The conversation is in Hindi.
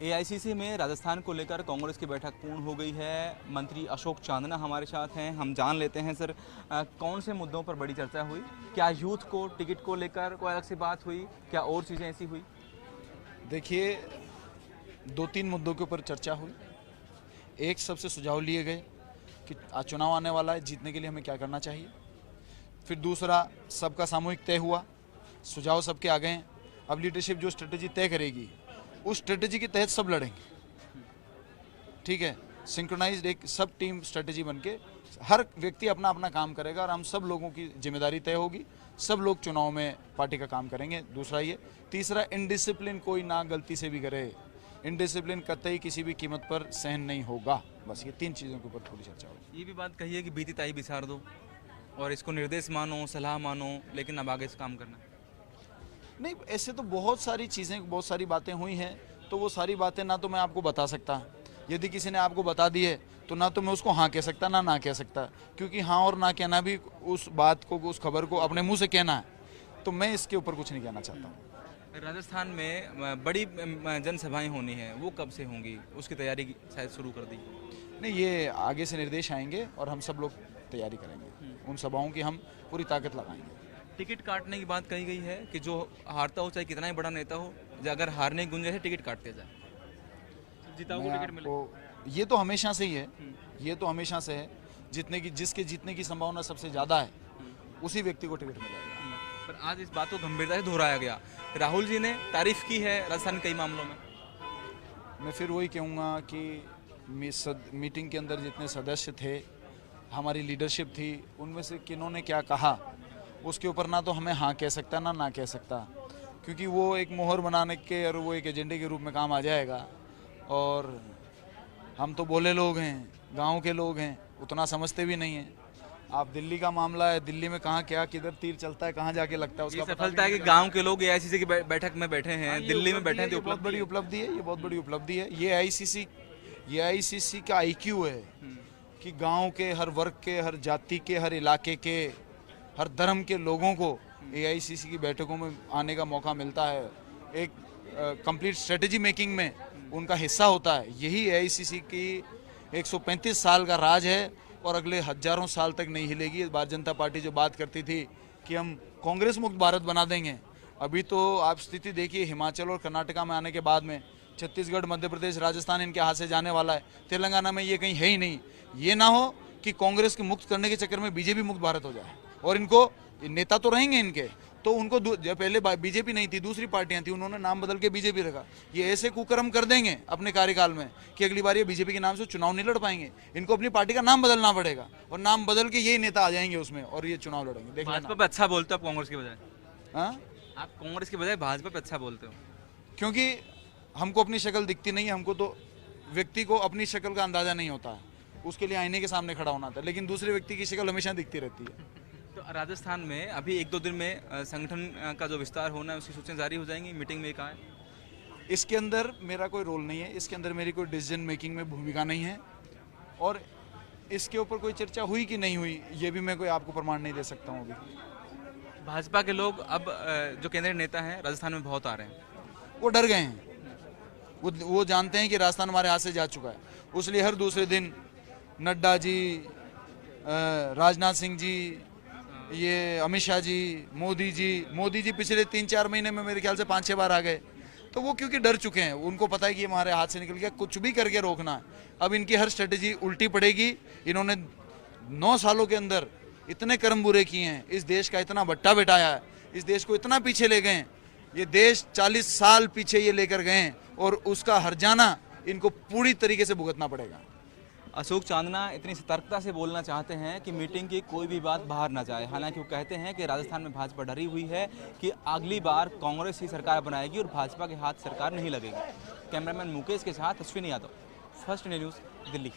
एआईसीसी में राजस्थान को लेकर कांग्रेस की बैठक पूर्ण हो गई है। मंत्री अशोक चांदना हमारे साथ हैं। हम जान लेते हैं सर, कौन से मुद्दों पर बड़ी चर्चा हुई? क्या यूथ को टिकट को लेकर कोई अलग से बात हुई? क्या और चीज़ें ऐसी हुई? देखिए, 2-3 मुद्दों के ऊपर चर्चा हुई। एक, सबसे सुझाव लिए गए कि चुनाव आने वाला है, जीतने के लिए हमें क्या करना चाहिए। फिर दूसरा, सबका सामूहिक तय हुआ, सुझाव सबके आ गए हैं। अब लीडरशिप जो स्ट्रेटेजी तय करेगी उस स्ट्रेटेजी के तहत सब लड़ेंगे। ठीक है, सिंक्रोनाइज्ड एक सब टीम स्ट्रेटेजी बनके हर व्यक्ति अपना अपना काम करेगा और हम सब लोगों की जिम्मेदारी तय होगी। सब लोग चुनाव में पार्टी का काम करेंगे। दूसरा ये। तीसरा, इनडिसिप्लिन कोई ना गलती से भी करे, इनडिसिप्लिन कतई किसी भी कीमत पर सहन नहीं होगा। बस ये 3 चीज़ों के ऊपर थोड़ी चर्चा होगी। ये भी बात कही है कि बीती ताई बिसार दो और इसको निर्देश मानो, सलाह मानो, लेकिन अब आगे से काम करना। नहीं, ऐसे तो बहुत सारी चीज़ें, बहुत सारी बातें हुई हैं, तो वो सारी बातें ना तो मैं आपको बता सकता। यदि किसी ने आपको बता दी है तो ना तो मैं उसको हाँ कह सकता ना कह सकता, क्योंकि हाँ और ना कहना भी उस बात को, उस खबर को अपने मुंह से कहना है, तो मैं इसके ऊपर कुछ नहीं कहना चाहता हूँ। राजस्थान में बड़ी जनसभाएं होनी है, वो कब से होंगी? उसकी तैयारी शायद शुरू कर दी? नहीं, ये आगे से निर्देश आएंगे और हम सब लोग तैयारी करेंगे। उन सभाओं की हम पूरी ताकत लगाएंगे। टिकट काटने की बात कही गई है कि जो हारता हो, चाहे कितना ही बड़ा नेता हो, अगर हारने की गुंजाइश है टिकट काटते जाए, जिताऊ को टिकट मिले। ये तो हमेशा से ही है, ये तो हमेशा से है। जिसके जीतने की संभावना सबसे ज़्यादा है उसी व्यक्ति को टिकट मिलेगा। पर आज इस बात को गंभीरता से दोहराया गया। राहुल जी ने तारीफ की है राजस्थान कई मामलों में। मैं फिर वही कहूँगा कि मीटिंग के अंदर जितने सदस्य थे, हमारी लीडरशिप थी, उनमें से किन्होंने क्या कहा उसके ऊपर ना तो हमें हाँ कह सकता ना कह सकता, क्योंकि वो एक मोहर बनाने के और वो एक एजेंडे के रूप में काम आ जाएगा। और हम तो बोले लोग हैं, गांव के लोग हैं, उतना समझते भी नहीं हैं। आप दिल्ली का मामला है, दिल्ली में कहाँ क्या किधर तीर चलता है, कहाँ जाके लगता है, उसका सफलता है कि गांव के लोग एआईसीसी की बैठक में बैठे हैं, दिल्ली में बैठे हैं, तो बहुत बड़ी उपलब्धि है। ये बहुत बड़ी उपलब्धि है। ये आईसीसी का आईक्यू है कि गांव के हर वर्ग के, हर जाति के, हर इलाके के, हर धर्म के लोगों को एआईसीसी की बैठकों में आने का मौका मिलता है। एक कंप्लीट स्ट्रेटेजी मेकिंग में उनका हिस्सा होता है। यही एआईसीसी की 135 साल का राज है और अगले हजारों साल तक नहीं हिलेगी। भारतीय जनता पार्टी जो बात करती थी कि हम कांग्रेस मुक्त भारत बना देंगे, अभी तो आप स्थिति देखिए, हिमाचल और कर्नाटका में आने के बाद में छत्तीसगढ़, मध्य प्रदेश, राजस्थान इनके हाथ से जाने वाला है। तेलंगाना में ये कहीं है ही नहीं। ये ना हो कि कांग्रेस के मुक्त करने के चक्कर में बीजेपी मुक्त भारत हो जाए। और इनको नेता तो रहेंगे इनके, तो उनको पहले बीजेपी नहीं थी, दूसरी पार्टियां थी, उन्होंने नाम बदल के बीजेपी रखा। ये ऐसे कुकर्म कर देंगे अपने कार्यकाल में कि अगली बार ये बीजेपी के नाम से चुनाव नहीं लड़ पाएंगे। इनको अपनी पार्टी का नाम बदलना पड़ेगा और नाम बदल के यही नेता आ जाएंगे उसमें और ये चुनाव लड़ेंगे। भाजपा पे अच्छा बोलते हो आप कांग्रेस के बजाय? हाँ, आप कांग्रेस के बजाय भाजपा पे अच्छा बोलते हो? क्योंकि हमको अपनी शक्ल दिखती नहीं है। हमको तो व्यक्ति को अपनी शक्ल का अंदाजा नहीं होता है, उसके लिए आईने के सामने खड़ा होना था, लेकिन दूसरे व्यक्ति की शक्ल हमेशा दिखती रहती है। तो राजस्थान में अभी 1-2 दिन में संगठन का जो विस्तार होना है उसकी सूचना जारी हो जाएंगी, मीटिंग में कहा है? इसके अंदर मेरा कोई रोल नहीं है, इसके अंदर मेरी कोई डिसीजन मेकिंग में भूमिका नहीं है और इसके ऊपर कोई चर्चा हुई कि नहीं हुई ये भी मैं कोई आपको प्रमाण नहीं दे सकता हूँ अभी। भाजपा के लोग अब जो केंद्रीय नेता हैं राजस्थान में बहुत आ रहे हैं, वो डर गए हैं। वो जानते हैं कि राजस्थान हमारे हाथ से जा चुका है, उसलिए हर दूसरे दिन नड्डा जी, राजनाथ सिंह जी, ये अमित शाह जी, मोदी जी पिछले 3-4 महीने में मेरे ख्याल से 5-6 बार आ गए। तो वो क्योंकि डर चुके हैं, उनको पता है कि हमारे हाथ से निकल गया, कुछ भी करके रोकना है। अब इनकी हर स्ट्रेटेजी उल्टी पड़ेगी। इन्होंने 9 सालों के अंदर इतने कर्म बुरे किए हैं, इस देश का इतना बट्टा बिठाया है, इस देश को इतना पीछे ले गए हैं। ये देश 40 साल पीछे ये लेकर गए हैं और उसका हर्जाना इनको पूरी तरीके से भुगतना पड़ेगा। अशोक चांदना इतनी सतर्कता से बोलना चाहते हैं कि मीटिंग की कोई भी बात बाहर ना जाए। हालांकि वो कहते हैं कि राजस्थान में भाजपा डरी हुई है कि अगली बार कांग्रेस ही सरकार बनाएगी और भाजपा के हाथ सरकार नहीं लगेगी। कैमरामैन मुकेश के साथ Ashwini Yadav, first India news, Delhi.